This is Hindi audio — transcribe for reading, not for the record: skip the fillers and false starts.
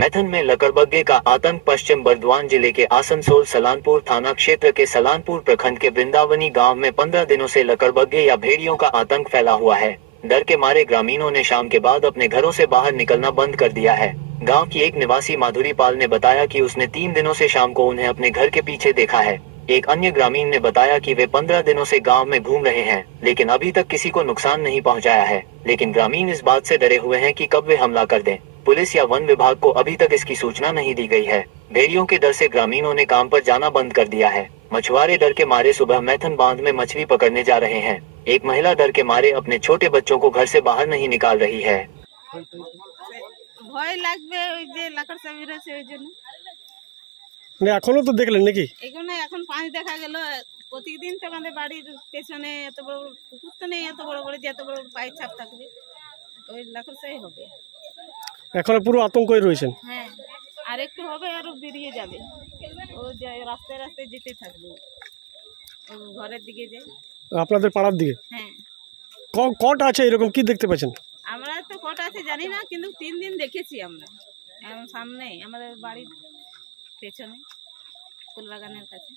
मैथन में लकड़बग्घे का आतंक। पश्चिम बर्धमान जिले के आसनसोल सलानपुर थाना क्षेत्र के सलानपुर प्रखंड के वृंदावनी गांव में 15 दिनों से लकड़बग्घे या भेड़ियों का आतंक फैला हुआ है। डर के मारे ग्रामीणों ने शाम के बाद अपने घरों से बाहर निकलना बंद कर दिया है। गांव की एक निवासी माधुरी पाल ने बताया कि उसने 3 दिनों से शाम को उन्हें अपने घर के पीछे देखा है। एक अन्य ग्रामीण ने बताया कि वे 15 दिनों से गांव में घूम रहे हैं, लेकिन अभी तक किसी को नुकसान नहीं पहुंचाया है। लेकिन ग्रामीण इस बात से डरे हुए हैं कि कब वे हमला कर दें। पुलिस या वन विभाग को अभी तक इसकी सूचना नहीं दी गई है। भेड़ियों के डर से ग्रामीणों ने काम पर जाना बंद कर दिया है। मछुआरे डर के मारे सुबह मैथन बांध में मछली पकड़ने जा रहे हैं। एक महिला डर के मारे अपने छोटे बच्चों को घर से बाहर नहीं निकाल रही है। ভয় লাগবে ওই যে লাকড় চাবির আছে ওই জন্য। মানে এখনো তো দেখলেন নাকি? এখানে এখন পানি দেখা গেল প্রতিদিন তো আমাদের বাড়ির পেছনে এত বড় পুকুর তো নেই, এত বড় বড় যে এত বড় পায়ের ছাপ থাকবে ওই লাকড় চাই হবে। এখনো পুরো আতঙ্কই রয়েছেন? হ্যাঁ, আর একটু হবে আরো বেরিয়ে যাবে। ও যে রাস্তায় রাস্তায় যেতে থাকবে ও ঘরের দিকে যায়। আপনাদের পাড়ার দিকে? হ্যাঁ। কটা আছে এরকম, কি দেখতে পাচ্ছেন? আমরা তো কটা আছে জানি না, কিন্তু 3 দিন দেখেছি আমরা। সামনে আমাদের বাড়ির পেছনে ফুলবাগানের কাছে।